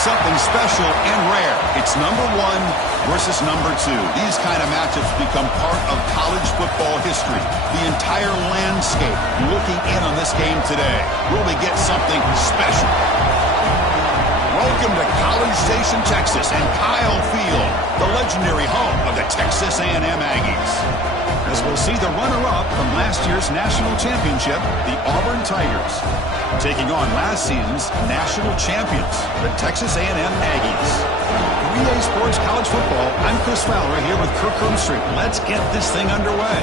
something special and rare. It's number 1 versus number 2. These kind of matchups become part of college football history. The entire landscape looking in on this game today. Will they get something special? Welcome to College Station, Texas, and Kyle Field, the legendary home of the Texas A&M Aggies. As we'll see the runner-up from last year's national championship, the Auburn Tigers, taking on last season's national champions, the Texas A&M Aggies. 3A Sports College Football, I'm Chris Fowler here with Kirk Hermstreet. Let's get this thing underway.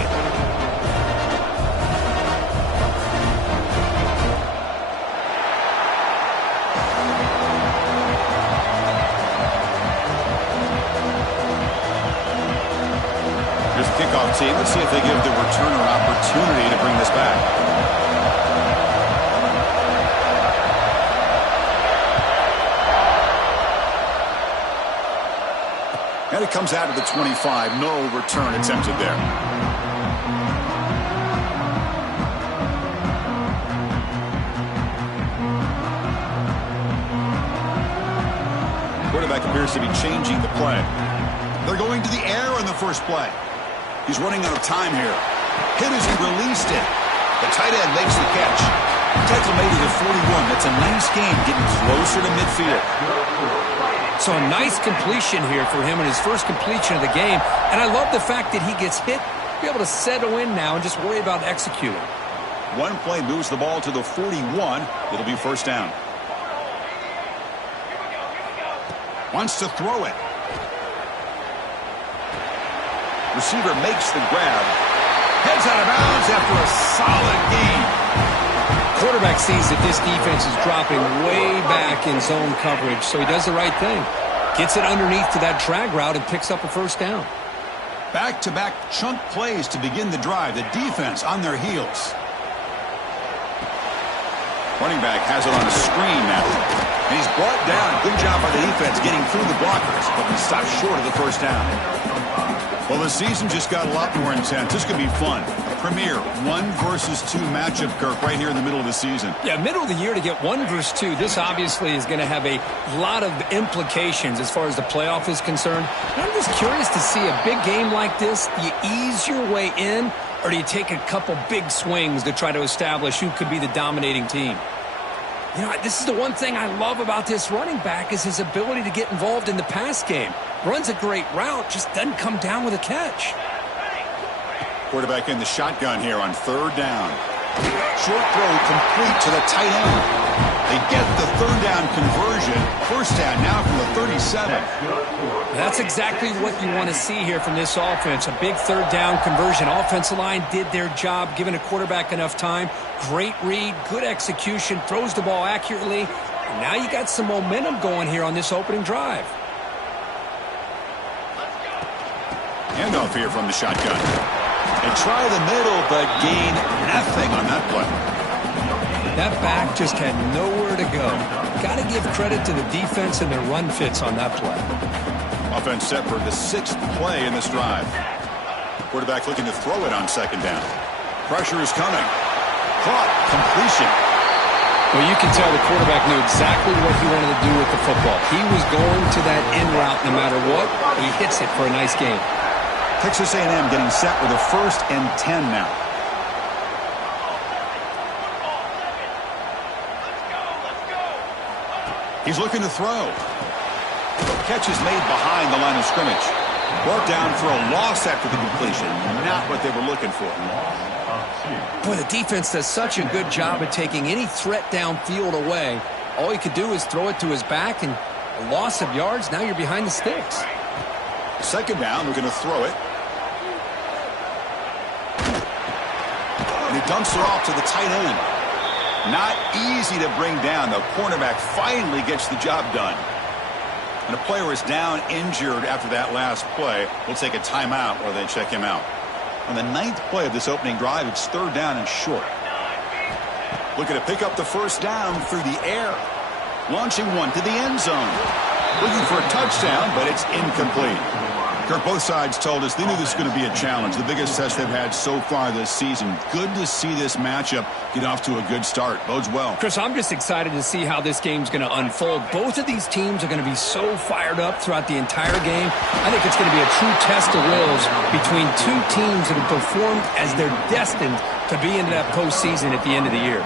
Here's the kickoff team. Let's see if they give the returner opportunity to bring this back. And it comes out of the 25. No return attempted there. Quarterback appears to be changing the play. They're going to the air on the first play. He's running out of time here. Hit as he released it. The tight end makes the catch. Tackle made it at 41. That's a nice game, getting closer to midfield. So a nice completion here for him in his first completion of the game. And I love the fact that he gets hit, be able to settle in now and just worry about executing. One play moves the ball to the 41. It'll be first down. Wants to throw it. Receiver makes the grab. Heads out of bounds after a solid gain. Quarterback sees that this defense is dropping way back in zone coverage, so he does the right thing. Gets it underneath to that drag route and picks up a first down. Back-to-back chunk plays to begin the drive. The defense on their heels. Running back has it on a screen now. And he's brought down. Good job by the defense getting through the blockers, but he stopped short of the first down. Well, the season just got a lot more intense. This could be fun. A premier 1 versus 2 matchup, Kirk, right here in the middle of the season. Yeah, middle of the year to get 1 versus 2. This obviously is going to have a lot of implications as far as the playoff is concerned. And I'm just curious to see a big game like this. Do you ease your way in, or do you take a couple big swings to try to establish who could be the dominating team? You know, this is the one thing I love about this running back is his ability to get involved in the pass game. Runs a great route, just doesn't come down with a catch. Quarterback in the shotgun here on third down. Short throw complete to the tight end. They get the third down conversion. First down now from the 37. That's exactly what you want to see here from this offense. A big third down conversion. Offensive line did their job, giving a quarterback enough time. Great read, good execution, throws the ball accurately. And now you got some momentum going here on this opening drive. Handoff here from the shotgun. They try the middle, but gain nothing on that play. That back just had nowhere to go. Got to give credit to the defense and their run fits on that play. Offense set for the 6th play in this drive. Quarterback looking to throw it on second down. Pressure is coming. Caught. Completion. Well, you can tell the quarterback knew exactly what he wanted to do with the football. He was going to that in route no matter what. He hits it for a nice game. Texas A&M getting set with a 1st and 10 now. He's looking to throw. Catch is made behind the line of scrimmage. Brought down for a loss after the completion. Not what they were looking for. Boy, the defense does such a good job at taking any threat downfield away. All he could do is throw it to his back, and a loss of yards, now you're behind the sticks. Second down, we're going to throw it. And he dumps it off to the tight end. Not easy to bring down. The cornerback finally gets the job done. And a player is down injured after that last play. We'll take a timeout while they check him out. On the 9th play of this opening drive, it's third down and short. Looking to pick up the first down through the air. Launching one to the end zone. Looking for a touchdown, but it's incomplete. Kirk, both sides told us they knew this was going to be a challenge, the biggest test they've had so far this season. Good to see this matchup get off to a good start. Bodes well. Chris, I'm just excited to see how this game's going to unfold. Both of these teams are going to be so fired up throughout the entire game. I think it's going to be a true test of wills between two teams that have performed as they're destined to be into that postseason at the end of the year.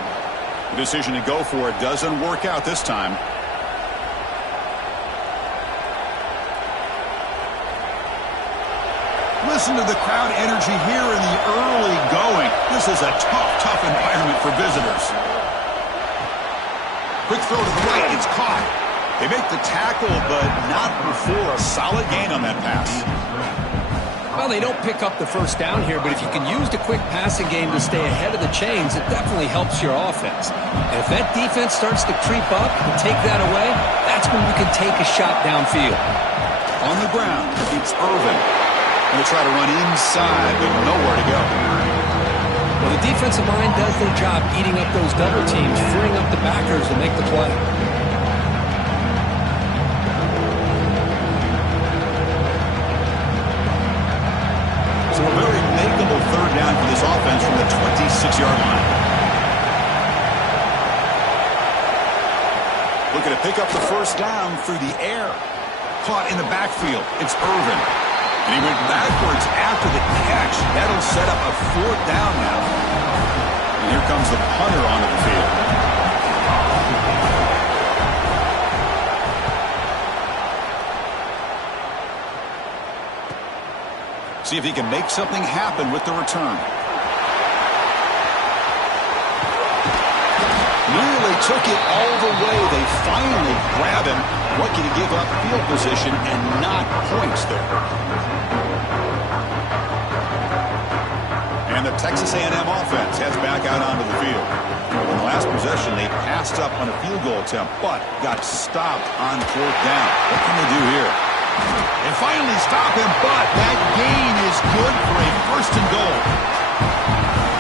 The decision to go for it doesn't work out this time. Listen to the crowd energy here in the early going. This is a tough environment for visitors. Quick throw to the right. It's caught. They make the tackle, but not before a solid gain on that pass. Well, they don't pick up the first down here, but if you can use the quick passing game to stay ahead of the chains, it definitely helps your offense. And if that defense starts to creep up and take that away, that's when you can take a shot downfield. On the ground, it's Irvin. Going to try to run inside, but nowhere to go. Well, the defensive line does their job eating up those double teams, freeing up the backers to make the play. So a very makeable third down for this offense from the 26-yard line. Looking to pick up the first down through the air. Caught in the backfield. It's Irvin. And he went backwards after the catch. That'll set up a fourth down now. And here comes the punter onto the field. See if he can make something happen with the return. Nearly took it all the way. They finally grab him. What can he give up field position and not points there? And the Texas A&M offense heads back out onto the field. In the last possession, they passed up on a field goal attempt, but got stopped on fourth down. What can they do here? They finally stop him, but that gain is good for a first and goal.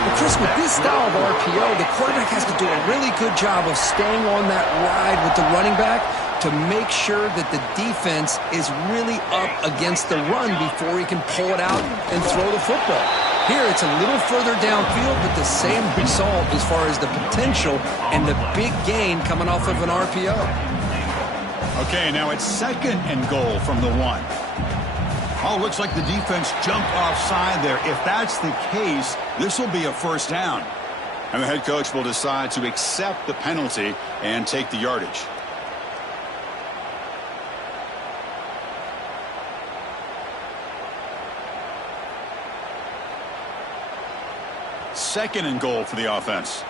Well, Chris, with this style of RPO, the quarterback has to do a really good job of staying on that ride with the running back to make sure that the defense is really up against the run before he can pull it out and throw the football. Here, it's a little further downfield, but the same result as far as the potential and the big gain coming off of an RPO. Okay, now it's second and goal from the 1. Oh, looks like the defense jumped offside there. If that's the case, this will be a first down. And the head coach will decide to accept the penalty and take the yardage. Second and goal for the offense.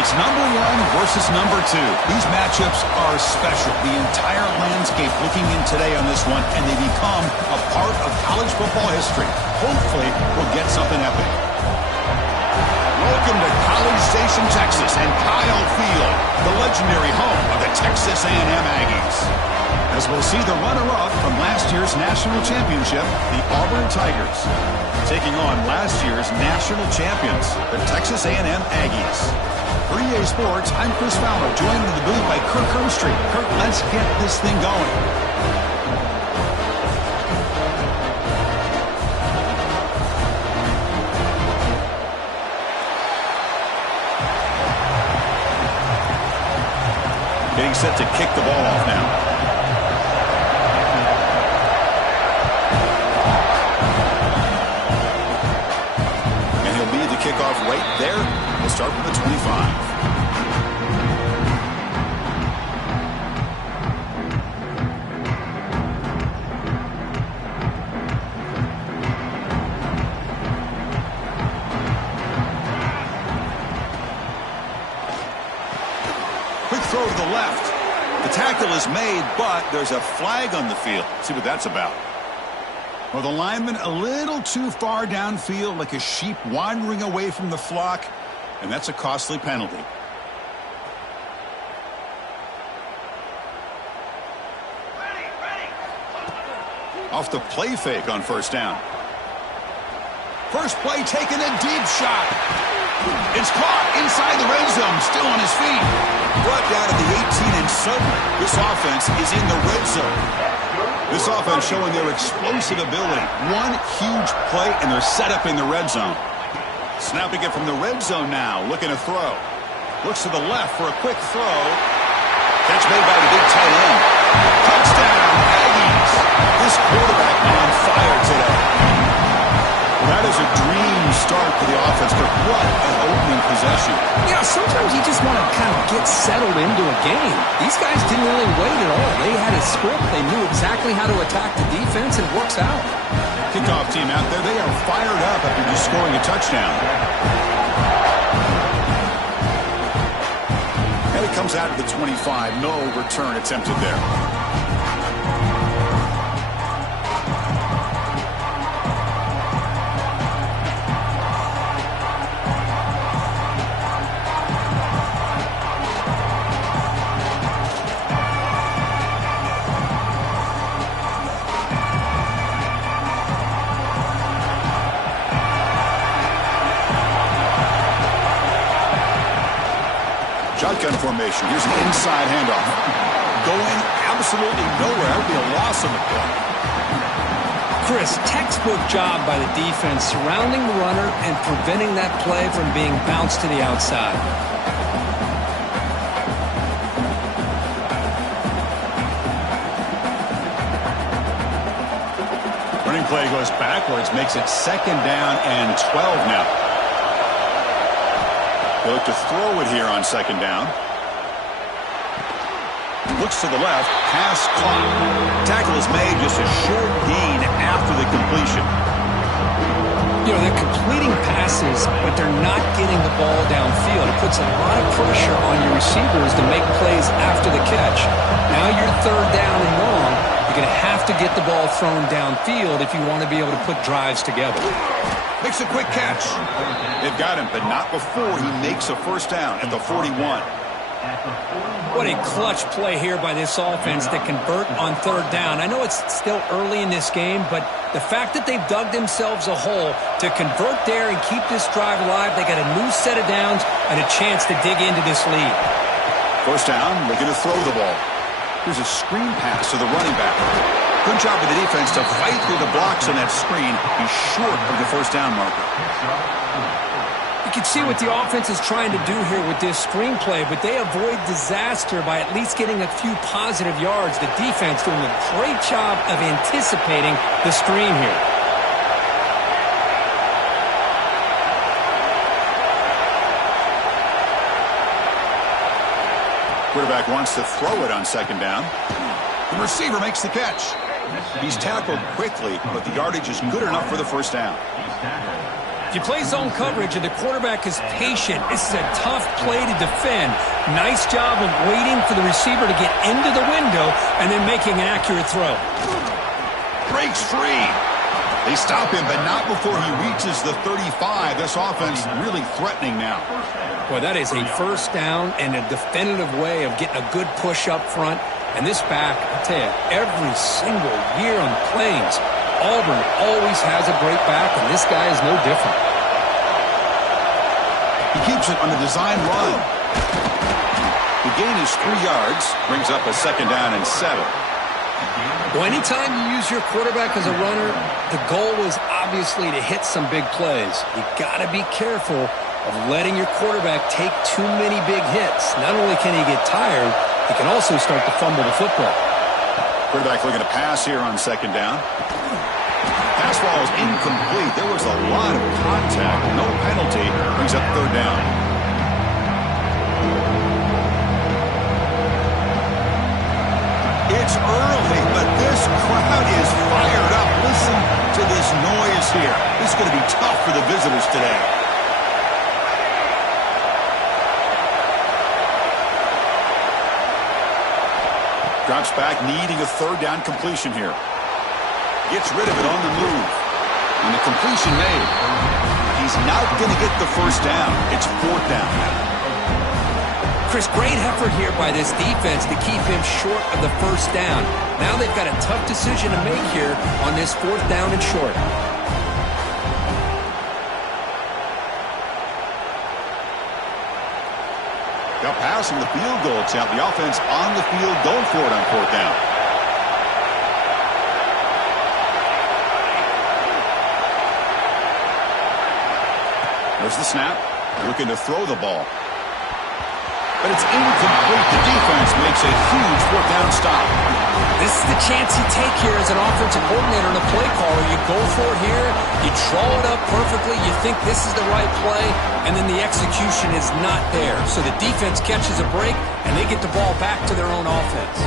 It's number 1 versus number 2. These matchups are special. The entire landscape looking in today on this one, and they become a part of college football history. Hopefully, we'll get something epic. Welcome to College Station, Texas, and Kyle Field, the legendary home of the Texas A&M Aggies. As we'll see the runner-up from last year's national championship, the Auburn Tigers, taking on last year's national champions, the Texas A&M Aggies. For EA Sports, I'm Chris Fowler, joined in the booth by Kirk Hermstreet. Kirk, let's get this thing going. Getting set to kick the ball off now. And he'll lead the kickoff right there. We'll start with the 25. Quick throw to the left. The tackle is made, but there's a flag on the field. Let's see what that's about. Well, the lineman a little too far downfield, like a sheep wandering away from the flock, and that's a costly penalty. Off the play fake on first down. First play taken, a deep shot. It's caught inside the red zone, still on his feet. Brought down at the 18, and suddenly this offense is in the red zone. This offense showing their explosive ability. One huge play, and they're set up in the red zone. Snapping it from the red zone now, looking to throw. Looks to the left for a quick throw. Catch made by the big tight end. Touchdown, Aggies. This quarterback on fire today. Well, that is a dream start for the offense, but what an opening possession. Yeah, sometimes you just want to kind of get settled into a game. These guys didn't really wait at all. They had a script. They knew exactly how to attack the defense, and it works out. Kickoff team out there, they are fired up after just scoring a touchdown. And it comes out of the 25. No return attempted there. Shotgun formation. Here's an inside handoff. Going absolutely nowhere. That would be a loss on the play. Chris, textbook job by the defense surrounding the runner and preventing that play from being bounced to the outside. Running play goes backwards, makes it 2nd down and 12 now. They look to throw it here on 2nd down. Looks to the left. Pass caught. Tackle is made, just a short gain after the completion. You know, they're completing passes, but they're not getting the ball downfield. It puts a lot of pressure on your receivers to make plays after the catch. Now you're 3rd down and long. You're going to have to get the ball thrown downfield if you want to be able to put drives together. Makes a quick catch. They've got him, but not before he makes a 1st down at the 41. What a clutch play here by this offense to convert on 3rd down. I know it's still early in this game, but the fact that they've dug themselves a hole to convert there and keep this drive alive, they got a new set of downs and a chance to dig into this lead. 1st down, looking to throw the ball. Here's a screen pass to the running back. Good job of the defense to fight through the blocks on that screen. He's short of the 1st down marker. You can see what the offense is trying to do here with this screen play, but they avoid disaster by at least getting a few positive yards. The defense doing a great job of anticipating the screen here. Quarterback wants to throw it on 2nd down. The receiver makes the catch. He's tackled quickly, but the yardage is good enough for the 1st down. If you play zone coverage and the quarterback is patient, this is a tough play to defend. Nice job of waiting for the receiver to get into the window and then making an accurate throw. Breaks free. They stop him, but not before he reaches the 35. This offense really threatening now. Boy, that is a first down and a definitive way of getting a good push up front. And this back, I tell you, every single year on the Plains, Auburn always has a great back, and this guy is no different. He keeps it on the design run. The gain is 3 yards, brings up a 2nd down and 7. Well, anytime you use your quarterback as a runner, the goal is obviously to hit some big plays. You got to be careful of letting your quarterback take too many big hits. Not only can he get tired, he can also start to fumble the football. Quarterback looking to pass here on 2nd down. Pass ball is incomplete. There was a lot of contact. No penalty. Brings up 3rd down. It's early, but this crowd is fired up. Listen to this noise here. This is going to be tough for the visitors today. Drops back, needing a 3rd down completion here. Gets rid of it on the move. And the completion made. He's not going to get the 1st down. It's 4th down. Chris, great effort here by this defense to keep him short of the 1st down. Now they've got a tough decision to make here on this 4th down and short. Now passing the field goal attempt. The offense on the field going for it on 4th down. There's the snap. Looking to throw the ball. But it's incomplete. The defense makes a huge 4th down stop. This is the chance you take here as an offensive coordinator and a play caller. You go for it here. You draw it up perfectly. You think this is the right play, and then the execution is not there. So the defense catches a break, and they get the ball back to their own offense.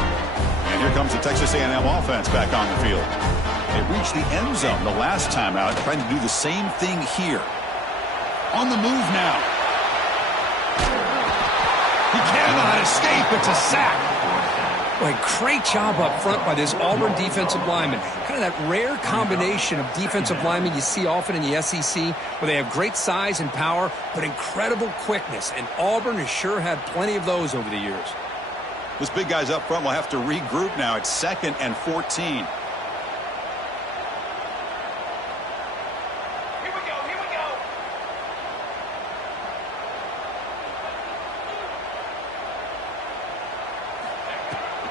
And here comes the Texas A&M offense back on the field. They reached the end zone the last time out, trying to do the same thing here. On the move now. He cannot escape. It's a sack. Boy, great job up front by this Auburn defensive lineman. Kind of that rare combination of defensive linemen you see often in the SEC, where they have great size and power, but incredible quickness. And Auburn has sure had plenty of those over the years. This big guy's up front will have to regroup now. It's 2nd and 14.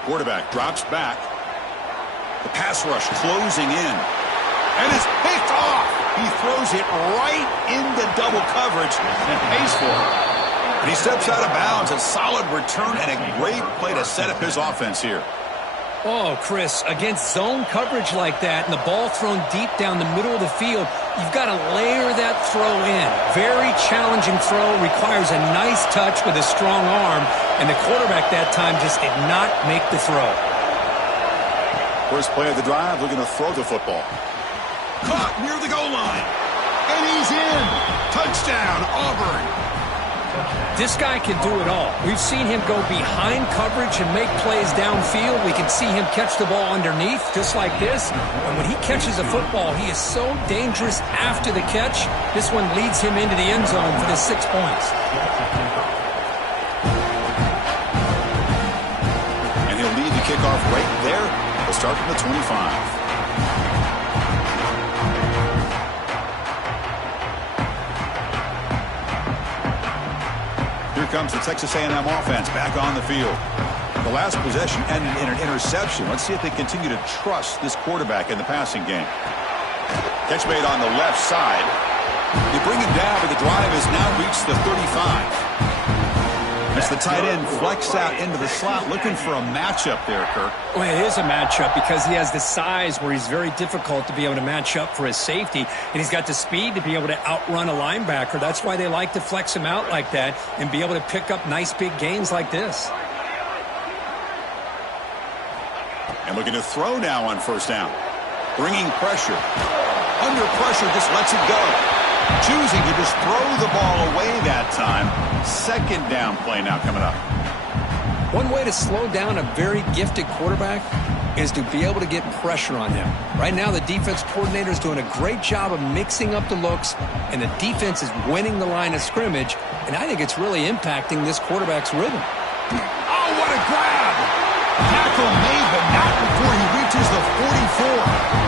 Quarterback drops back. The pass rush closing in. And it's picked off. He throws it right into double coverage and pays for it. And he steps out of bounds. A solid return and a great play to set up his offense here. Oh, Chris, against zone coverage like that and the ball thrown deep down the middle of the field, you've got to layer that throw in. Very challenging throw, requires a nice touch with a strong arm, and the quarterback that time just did not make the throw. First play of the drive, looking to throw the football. Caught near the goal line. And he's in. Touchdown, Auburn. This guy can do it all. We've seen him go behind coverage and make plays downfield. We can see him catch the ball underneath, just like this. And when he catches a football, he is so dangerous after the catch. This one leads him into the end zone for the 6 points. And he'll lead the kickoff right there. We'll start from the 25. Here comes the Texas A&M offense back on the field. The last possession ended in an interception. Let's see if they continue to trust this quarterback in the passing game. Catch made on the left side. They bring him down, but the drive has now reached the 35. As the tight end flex out into the slot, looking for a matchup there, Kirk. Well, it is a matchup because he has the size where he's very difficult to be able to match up for his safety, and he's got the speed to be able to outrun a linebacker. That's why they like to flex him out like that and be able to pick up nice big gains like this. And looking to throw now on 1st down. Bringing pressure. Under pressure, just lets it go. choosing to just throw the ball away that time. Second down play now coming up. One way to slow down a very gifted quarterback is to be able to get pressure on him. Right now, the defense coordinator is doing a great job of mixing up the looks, and the defense is winning the line of scrimmage, and I think it's really impacting this quarterback's rhythm. Oh, what a grab! Tackle made, but not before he reaches the 44.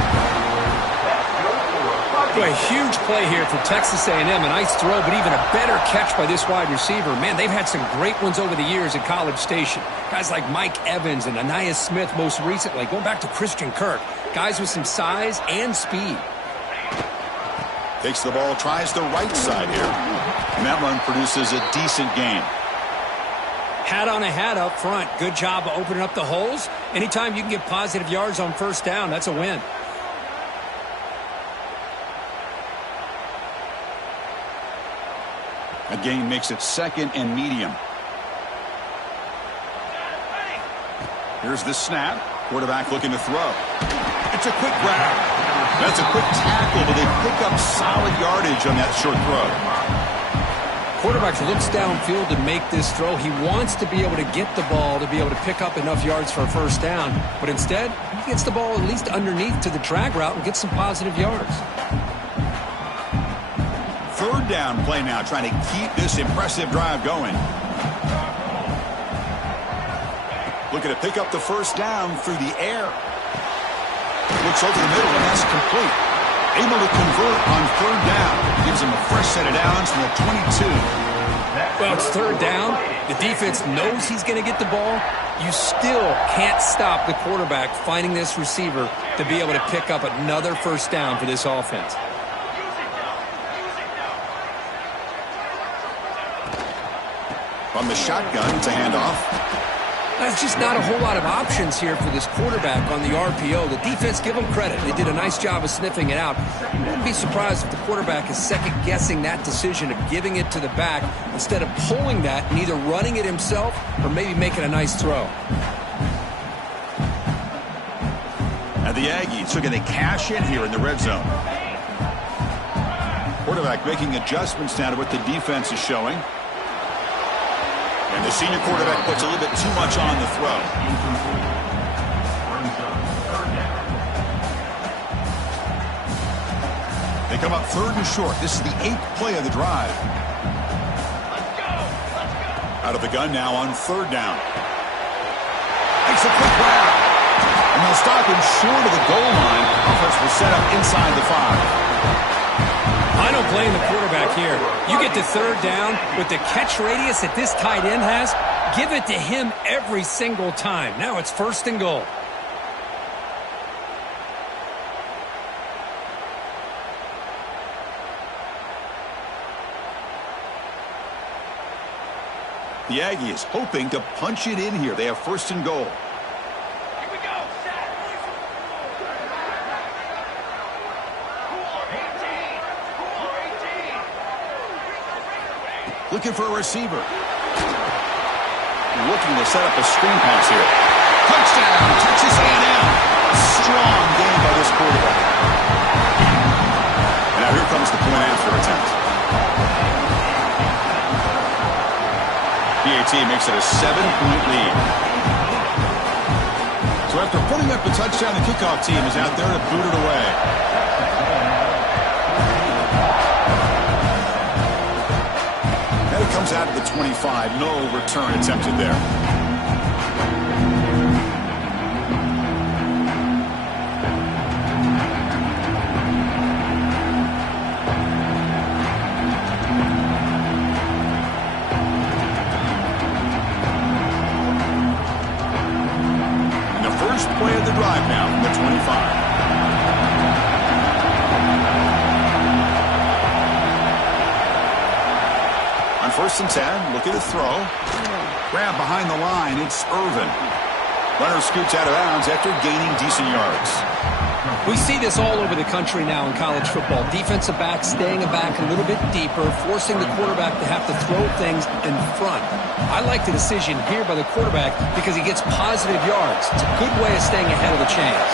A huge play here for Texas A&M. A nice throw, but even a better catch by this wide receiver. Man, they've had some great ones over the years at College Station. Guys like Mike Evans and Anais Smith most recently, going back to Christian Kirk. Guys with some size and speed. Takes the ball, tries the right side here. And that run produces a decent gain. Hat on a hat up front. Good job of opening up the holes. Anytime you can get positive yards on first down, that's a win. A gain makes it second and medium. Here's the snap. Quarterback looking to throw. It's a quick grab. That's a quick tackle, but they pick up solid yardage on that short throw. Quarterback looks downfield to make this throw. He wants to be able to get the ball to be able to pick up enough yards for a first down. But instead, he gets the ball at least underneath to the drag route and gets some positive yards. Third down play now, trying to keep this impressive drive going. Looking to pick up the first down through the air. Looks over the middle, and that's complete. Able to convert on third down. Gives him a fresh set of downs from the 22. Well, it's third down. The defense knows he's going to get the ball. You still can't stop the quarterback finding this receiver to be able to pick up another first down for this offense. From the shotgun, it's a handoff. There's just not a whole lot of options here for this quarterback on the RPO. The defense, give them credit. They did a nice job of sniffing it out. I wouldn't be surprised if the quarterback is second-guessing that decision of giving it to the back instead of pulling that and either running it himself or maybe making a nice throw. And the Aggies are going to cash in here in the red zone. Quarterback making adjustments now to what the defense is showing. And the senior quarterback puts a little bit too much on the throw. They come up third and short. This is the 8th play of the drive. Out of the gun now on third down. Makes a quick grab. And they'll stop him short of the goal line. Offense will set up inside the 5. I don't blame the quarterback here. You get to third down with the catch radius that this tight end has, give it to him every single time. Now it's first and goal. The Aggies hoping to punch it in here. They have first and goal. Looking for a receiver. Looking to set up a screen pass here. Touchdown, Texas A&M. Strong game by this quarterback. And now here comes the point after attempt. PAT makes it a 7-point lead. So after putting up a touchdown, the kickoff team is out there to boot it away. Comes out of the 25. No return attempted there. And the first play of the drive now from the 25. First and 10, looking to throw. Grab behind the line, it's Irvin. Runner scoots out of bounds after gaining decent yards. We see this all over the country now in college football. Defensive backs staying back a little bit deeper, forcing the quarterback to have to throw things in front. I like the decision here by the quarterback because he gets positive yards. It's a good way of staying ahead of the chains.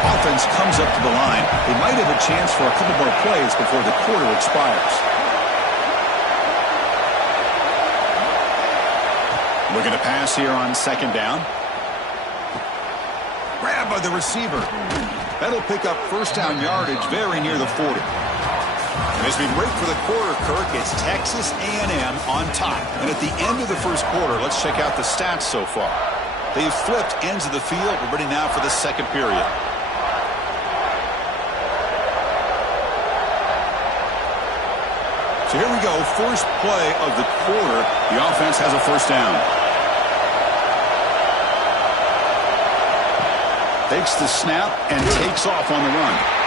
Offense comes up to the line. They might have a chance for a couple more plays before the quarter expires. Looking to pass here on second down. Grabbed by the receiver. That'll pick up first down yardage very near the 40. And as we break for the quarter, Kirk, it's Texas A&M on top. And at the end of the first quarter, let's check out the stats so far. They've flipped ends of the field. We're ready now for the second period. So here we go, first play of the quarter. The offense has a first down. Takes the snap and takes off on the run.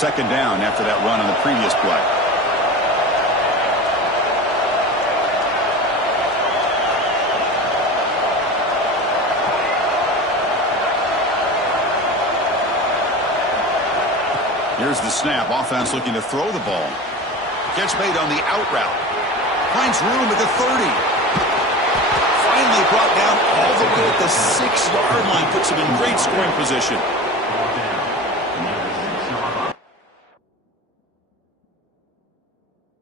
Second down after that run on the previous play. Here's the snap. Offense looking to throw the ball. Catch made on the out route. Finds room at the 30. Finally brought down all the way at the 6-yard line. Puts him in great scoring position.